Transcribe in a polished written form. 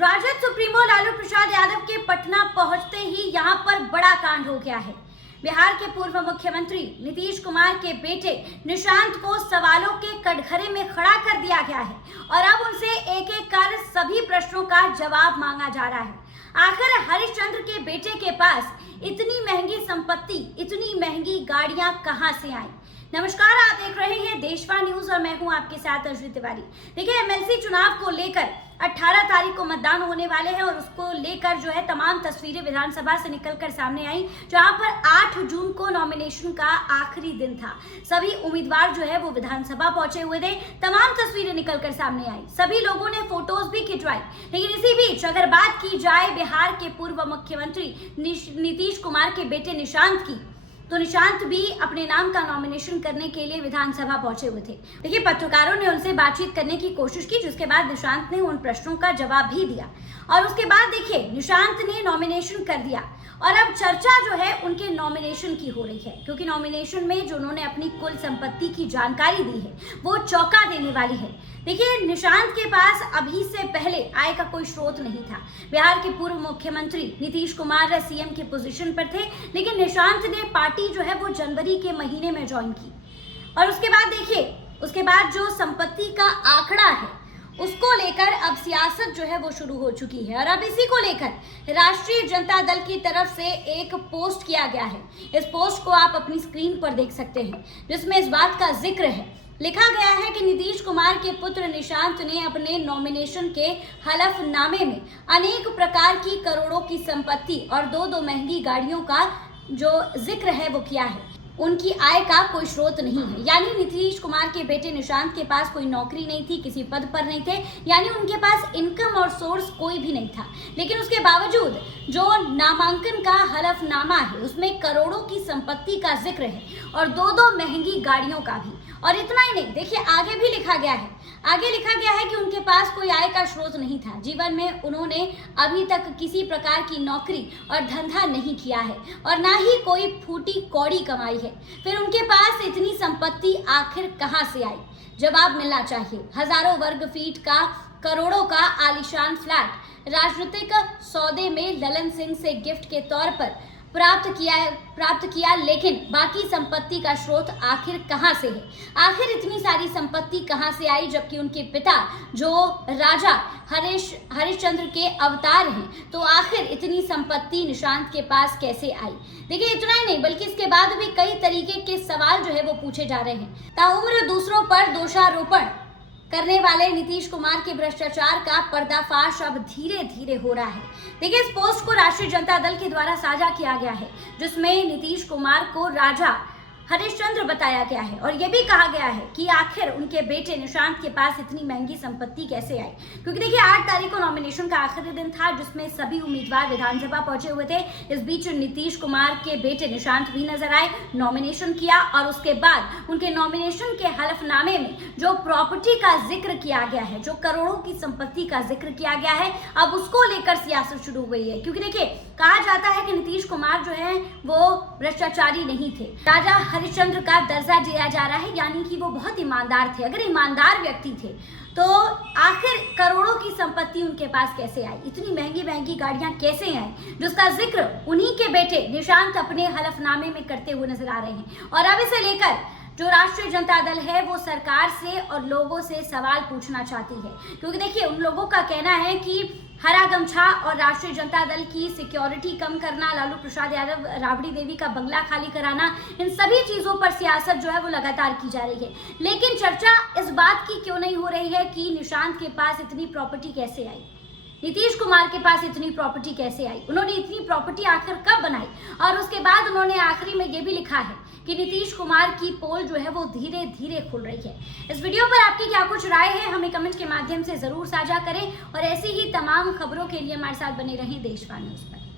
Rajad supremo Lalu Prasad Yadav के पटना पहुंचते ही यहां पर बड़ा कांड हो गया है। बिहार के पूर्व मुख्यमंत्री नीतीश कुमार के बेटे निशांत को सवालों के कटघरे में खड़ा कर दिया गया है और अब उनसे एक एक कर सभी प्रश्नों का जवाब मांगा जा रहा है। आखिर हरिश्चंद्र के बेटे के पास इतनी महंगी संपत्ति, इतनी महंगी गाड़ियां कहां से आई? नमस्कार, आप देख रहे हैं देशवा न्यूज और मैं हूं आपके साथ अश्विनी तिवारी। देखिए, एमएलसी चुनाव को लेकर 18 तारीख को मतदान होने वाले हैं और उसको लेकर जो है तमाम तस्वीरें विधानसभा से निकलकर सामने आई, जहां पर 8 जून को नॉमिनेशन का आखिरी दिन था। सभी उम्मीदवार जो है वो विधानसभा पहुंचे हुए थे। तमाम तस्वीरें निकलकर सामने आई, सभी लोगों ने फोटोज भी खिंचवाई। लेकिन इसी बीच अगर बात की जाए बिहार के पूर्व मुख्यमंत्री नीतीश कुमार के बेटे निशांत की, तो निशांत भी अपने नाम का नॉमिनेशन करने के लिए विधानसभा पहुंचे हुए थे। देखिए, पत्रकारों ने उनसे बातचीत करने की कोशिश की, जिसके बाद निशांत ने उन प्रश्नों का जवाब भी दिया और उसके बाद देखिए निशांत ने नॉमिनेशन कर दिया और अब चर्चा जो है उनके नॉमिनेशन की हो रही है, क्योंकि नॉमिनेशन में जो उन्होंने अपनी कुल संपत्ति की जानकारी दी है वो चौंका देने वाली है। देखिए, निशांत के पास अभी से पहले आय का कोई स्रोत नहीं था। बिहार के पूर्व मुख्यमंत्री नीतीश कुमार सीएम की पोजीशन पर थे, लेकिन निशांत ने पार्टी जो है वो जनवरी के महीने में ज्वाइन की और उसके बाद देखिए, उसके बाद जो संपत्ति का आंकड़ा है उसको लेकर अब सियासत जो है वो शुरू हो चुकी है और अब इसी को लेकर राष्ट्रीय जनता दल की तरफ से एक पोस्ट किया गया है। इस पोस्ट को आप अपनी स्क्रीन पर देख सकते हैं, जिसमें इस बात का जिक्र है। लिखा गया है कि नीतीश कुमार के पुत्र निशांत ने अपने नॉमिनेशन के हलफनामे में अनेक प्रकार की करोड़ों की संपत्ति और दो महंगी गाड़ियों का जो जिक्र है वो किया है। उनकी आय का कोई स्रोत नहीं है, यानी नीतीश कुमार के बेटे निशांत के पास कोई नौकरी नहीं थी, किसी पद पर नहीं थे, यानी उनके पास इनकम और सोर्स कोई भी नहीं था। लेकिन उसके बावजूद जो नामांकन का हलफनामा है उसमें करोड़ों की संपत्ति का जिक्र है और दो महंगी गाड़ियों का भी। और इतना ही नहीं, देखिए आगे भी लिखा गया है, आगे लिखा गया है कि उनके पास कोई आय का स्रोत नहीं था। जीवन में उन्होंने अभी तक किसी प्रकार की नौकरी और धंधा नहीं किया है और ना ही कोई फूटी कौड़ी कमाई है। फिर उनके पास इतनी संपत्ति आखिर कहां से आई? जवाब मिलना चाहिए। हजारों वर्ग फीट का, करोड़ों का आलीशान फ्लैट राजनीतिक सौदे में ललन सिंह से गिफ्ट के तौर पर प्राप्त किया, लेकिन बाकी संपत्ति का स्रोत आखिर कहां से है? आखिर इतनी सारी संपत्ति कहां से आई, जबकि उनके पिता जो राजा हरिश्चंद्र के अवतार हैं, तो आखिर इतनी संपत्ति निशांत के पास कैसे आई? देखिए, इतना ही नहीं बल्कि इसके बाद भी कई तरीके के सवाल जो है वो पूछे जा रहे हैं। ताउम्र दूसरों पर दोषारोपण करने वाले नीतीश कुमार के भ्रष्टाचार का पर्दाफाश अब धीरे धीरे हो रहा है। देखिए, इस पोस्ट को राष्ट्रीय जनता दल के द्वारा साझा किया गया है, जिसमें नीतीश कुमार को राजा हरिश्चंद्र बताया गया है और यह भी कहा गया है कि आखिर उनके बेटे निशांत के पास इतनी महंगी संपत्ति कैसे आई। क्योंकि देखिए, 8 तारीख को नॉमिनेशन का आखिरी दिन था, जिसमें सभी उम्मीदवार विधानसभा पहुंचे हुए थे। इस बीच नीतीश कुमार के बेटे निशांत भी नजर आए, नॉमिनेशन किया और उसके बाद उनके नॉमिनेशन के हलफनामे में जो प्रॉपर्टी का जिक्र किया गया है, जो करोड़ों की संपत्ति का जिक्र किया गया है, अब उसको लेकर सियासत शुरू हुई है। क्योंकि देखिए, कहा जाता है कि नीतीश कुमार जो है वो भ्रष्टाचारी नहीं थे, राजा हरिश्चंद्र का दर्जा दिया जा रहा है, यानी कि वो बहुत ईमानदार थे। अगर ईमानदार व्यक्ति थे तो आखिर करोड़ों की संपत्ति उनके पास कैसे आई? इतनी महंगी महंगी गाड़ियां कैसे आई, जिसका जिक्र उन्हीं के बेटे निशांत अपने हलफनामे में करते हुए नजर आ रहे हैं। और अब इसे लेकर जो राष्ट्रीय जनता दल है वो सरकार से और लोगों से सवाल पूछना चाहती है, क्योंकि देखिए, उन लोगों का कहना है कि हरा गमछा और राष्ट्रीय जनता दल की सिक्योरिटी कम करना, लालू प्रसाद यादव, राबड़ी देवी का बंगला खाली कराना, इन सभी चीजों पर सियासत जो है वो लगातार की जा रही है। लेकिन चर्चा इस बात की क्यों नहीं हो रही है कि निशांत के पास इतनी प्रॉपर्टी कैसे आई, नीतीश कुमार के पास इतनी प्रॉपर्टी कैसे आई, उन्होंने इतनी प्रॉपर्टी आखिर कब बनाई? और उसके बाद उन्होंने आखिरी में ये भी लिखा है कि नीतीश कुमार की पोल जो है वो धीरे धीरे खुल रही है। इस वीडियो पर आपकी क्या कुछ राय है, हमें कमेंट के माध्यम से जरूर साझा करें और ऐसी ही तमाम खबरों के लिए हमारे साथ बने रहें देशवा न्यूज पर।